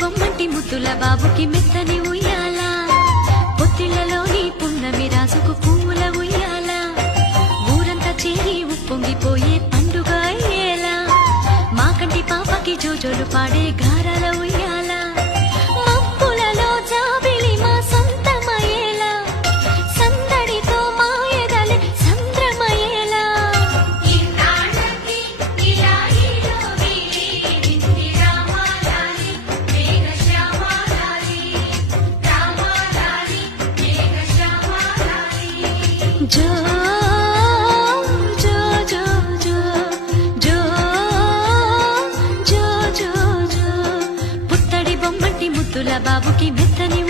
బొమ్మంటి ముద్దుల బాబుకి మెత్తని ఉయ్యాల, పొత్తిళ్లలోని పున్నమి రాసుకు పువ్వుల ఉయ్యాల, ఊరంతా చేరి ఉప్పొంగిపోయే పండుగ అయ్యేలా, మా కంటి పాపకి జోజోలు పాడే గారాల ఉయ్యాల, మబ్బులలో జాబిలి మా సొంతమయ్యేలా, సందడితో మా ఎదలే సంద్రమయ్యేలా. జో జో జో జో జో జో జో జో పుత్తడి బొమ్మటి ముద్దుల బాబుకి మెత్తని